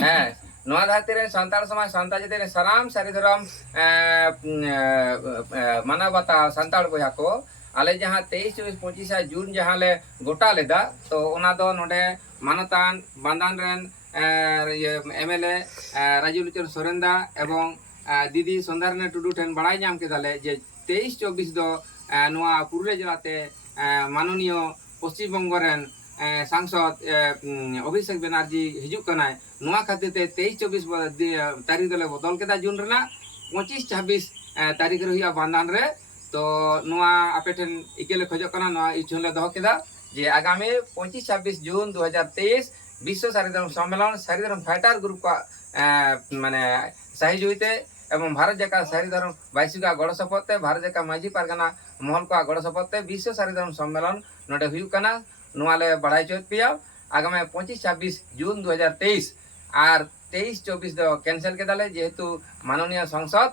ᱦᱮᱸ ᱱᱚᱣᱟ ᱫᱷᱟᱹᱨᱛᱤ ᱨᱮ ᱥᱟᱱᱛᱟᱲ ᱥᱚᱢᱟᱡᱽ ᱥᱟᱱᱛᱟᱲ ᱡᱟᱹᱛᱤ ᱨᱮ ᱥᱟᱱᱟᱢ ᱥᱟᱹᱨᱤ ᱫᱷᱚᱨᱚᱢ ᱢᱟᱱᱟᱣ ᱵᱟᱛᱟᱣ ᱥᱟᱱᱛᱟᱲ ᱵᱚᱭᱦᱟ ᱠᱚ ᱟᱞᱮ ᱡᱟᱦᱟᱸ 23, 24, 25 ᱡᱩᱱ ᱡᱟᱦᱟᱸ ᱞᱮ ᱜᱚᱴᱟ ᱞᱮᱫᱟ ᱛᱚ ᱚᱱᱟ ᱫᱚ ᱱᱚᱰᱮ ᱢᱟᱱᱚᱛᱟᱱ ᱵᱟᱸᱫᱟᱱ ᱨᱮᱱ MLA ᱨᱟᱡᱩ ᱞᱩᱪᱚᱱ ᱥᱚᱨᱮᱱ ᱫᱟ এবং দিদি সন্ধ্যারানী টুডু ঠেন বাড়াই নাম কেদালে যে 23, 24 ᱫᱚ ᱱᱚᱣᱟ ᱯᱩᱨᱩᱞᱤᱭᱟᱹ ᱡᱮᱞᱟতে ᱢᱟᱱᱚᱱᱤᱭᱚ ᱯᱚᱥᱪᱤᱢᱵᱚᱝᱜᱚ ᱨᱮᱱ सांसद अभिषेक बनर्जी हिजुक कनाय नोआ खातिर ते 23, 24 तारीख दले बदल केदा जून रेना 25, 26 तारीख रे हुआ बांदान रे तो नोआ आपे ठेन इकेले खोजो कना नोआ इछुन ले दहो केदा जे आगामी 25, 26 जून 2023 विश्व सारीधर्म सम्मेलन सारीधर्म फाइटर ग्रुप का माने सहयोगिते एवं भारत जाका सारीधर्म बाईसी का गड़ सपते भारत जाका माझी पारगाना महल का गड़ सपते विश्व सारीधर्म सम्मेलन नोडे हुई कना नोआले बढ़ाई चोत पिया आगामी 25, 26 जून 2023 और 23, 24 दो कैंसिल के दाले जेहेतु माननीय संसद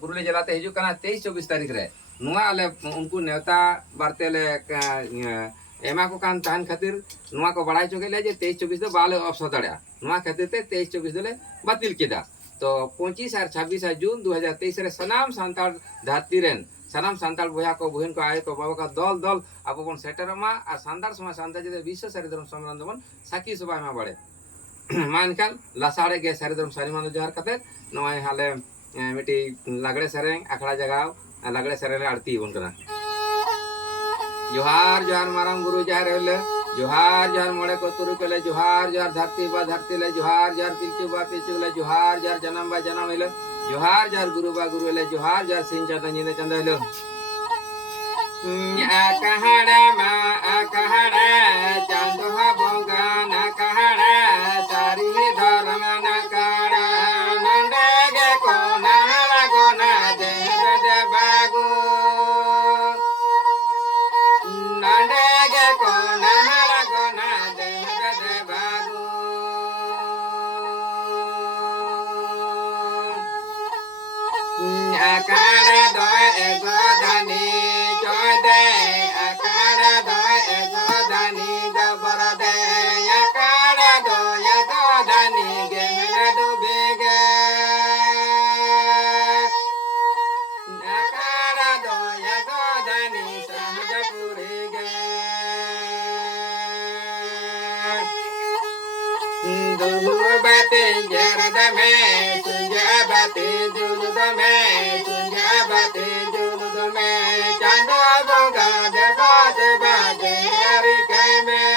पुरुलिया जिलाते हिजुक कना 23, 24 तारीख रे नोआ आले उनको नेता बारते ले एमा को कान तहन खातिर नोआ को बढ़ाई चोके ले जे 23, 24 दो बाले अवसर दड़या नोआ खातिर ते 23, 24 दले बातिल केदा तो 25 और 26 जून 2023 रे सनाम सांताल धरती रेन सानाम सांताल बया को बहन को आए को बाबा का दल दल अब बन सेटरमा और सांताल समाज सांताल जे विश्व सारीधर्म सम्मेलन दबन साकी सभा में बड़े मानकाल लासाड़े गे सारीधर्म सारी मान जोहार कते नोय हाले मिटी लागड़े सेरेंग अखड़ा जगाव लागड़े सेरेंग आरती बन कना जोहार जोहार माराम गुरु जहर होले जोहार जोहार मोड़े को तुरु केले जोहार जोहार धरती बा धरती ले जोहार जोहार पिलचु बा पिलचु ले जोहार जोहार जन्म बा जन्म ले जोहार जोहार गुरु ले जोहार जोहार सिंह चंदा नींद चंदा ले कहड़ा मा कहड़ा चांदो बोगा ना कहड़ा सारी धर्म ना कहड़ा नंदे गे कोना गोना दे दे बागु नंदे गे कोना गोना दे दे बागु आकारा दो एगो धनी चोय दे आकारा दो एगो धनी गबर दे आकारा दो एगो धनी गेहन डूबी गे आकारा दो एगो धनी सहजपुरी गे दुहु बाते जरद में तुझे बाते जुलद में बाते जुलद में चांदा बोगा दे बाजे हरि के में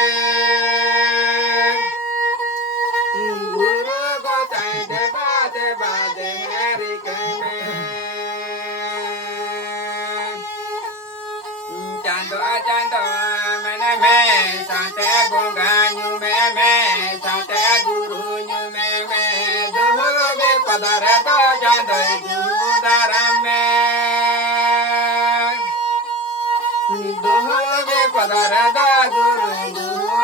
गुरु गोसाई दे बाजे हरि के में चांदो मैंने में साते बोगा न्यू में साते गुरु न्यू में दुहु बे पदर दो चांदो पदर दा गुरु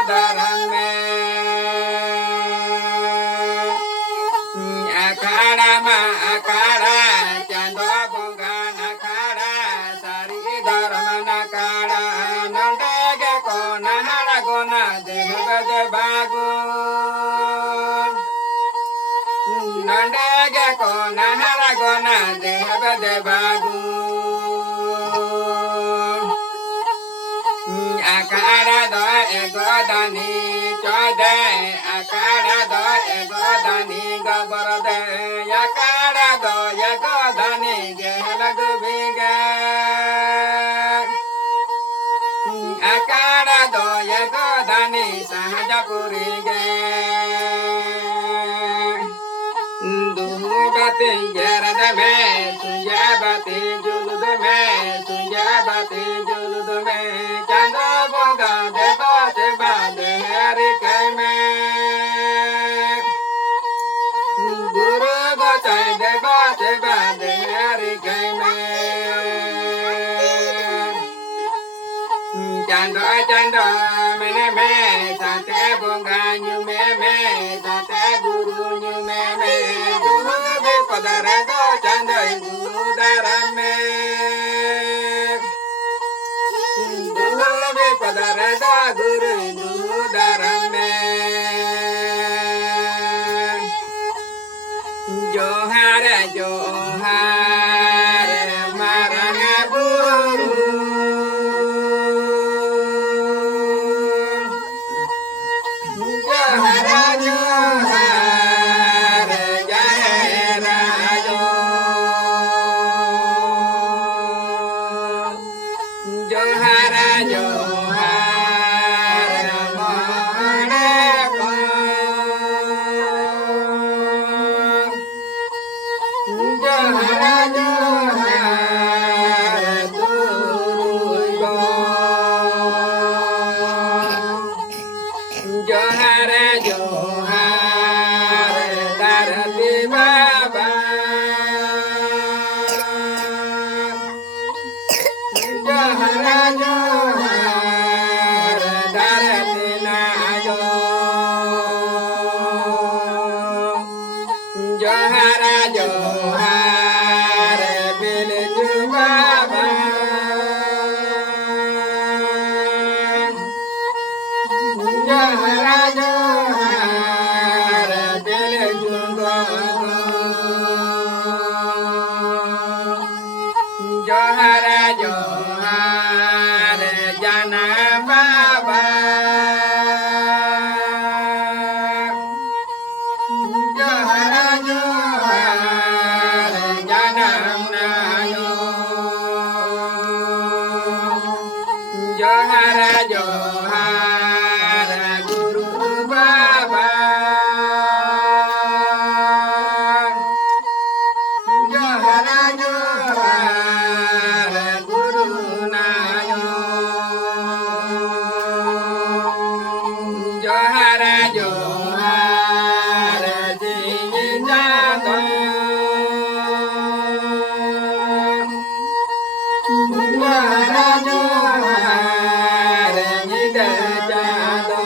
धरम में अखाड़ा मा अखाड़ा चांदो बोगा नखाड़ा सारी धर्म नखाड़ा नंदे गे कोना हरा गोना देह दे बागु नंदे गे कोना हरा गोना देह दे बागु आकारा दो एगो दानी चोय दे आकारा दो एगो दानी गबर दे आकारा दो एगो दानी गेहल डूबी गे आकारा दो एगो दानी सहजपुरी गे दुहु बाते जरद में तुझे बाते जुलद में तुझे बाते जुलद में चांदा बोगा दे बाजे हरि के में गुरु गोसाई दे बाजे हरि के में चांदो मैंने में साते बोगा न्यू में साते गुरु न्यू में दुहु बे पदर दो चांदो गुरु धरम में दुहु बे पदर दा गुरु धरम में johar marang guru johar johar jaya rajo johar johar mohon johar johar turugo johar johar darati baba johar johar darati nayo johar johar bilju baba johar johar bilju gogo johar johar jana baba johar johar janam nayo johar johar guru baba johar johar guru nayo johar johar jinjado johar johar nyidajado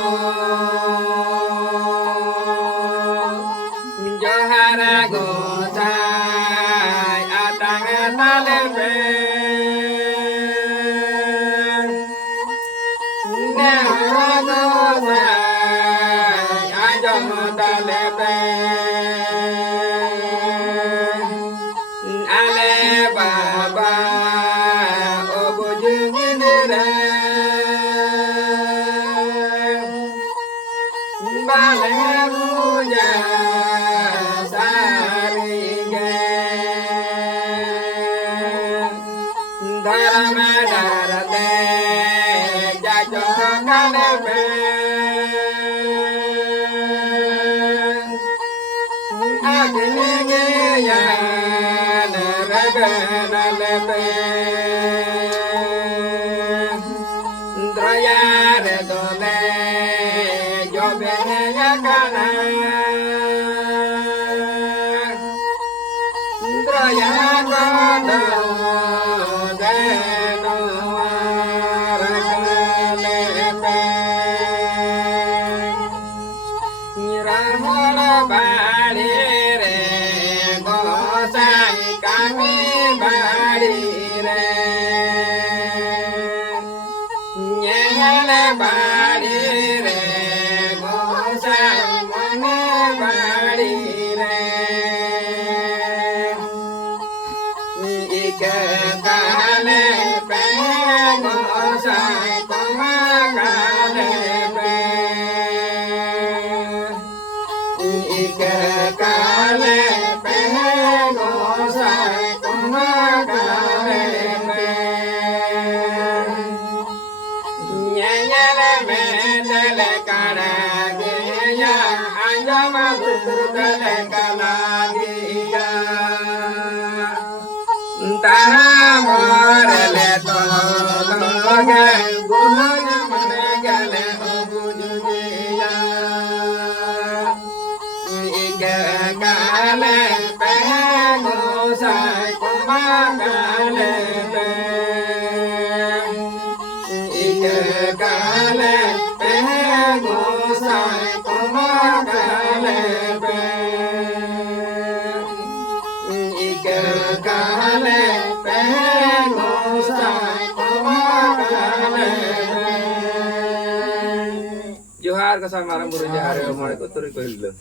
johar gosai atang talebe nehara gosai ajam talebe ale baba obujungidere bale puja sarige dharma darate jajo kalebe agni ya raganalebe drayare dole jobe yakana drayagana deno raganalebe nirahara bali re gosai kami bali re nyele bali re gosai mane bali re ike kale pe gosai koma kale pe ike kale pe gosai koma kale pe nyele medele karageya anjama gurudale kalagiya tara morele tologe gulane manegale obujugiya ike kale pe gosai koma kale pe ike kale pe gosai koma kale pe ike kale pe gosai koma kale pe johar ka samarang buru jahar mare ko turi ko hillo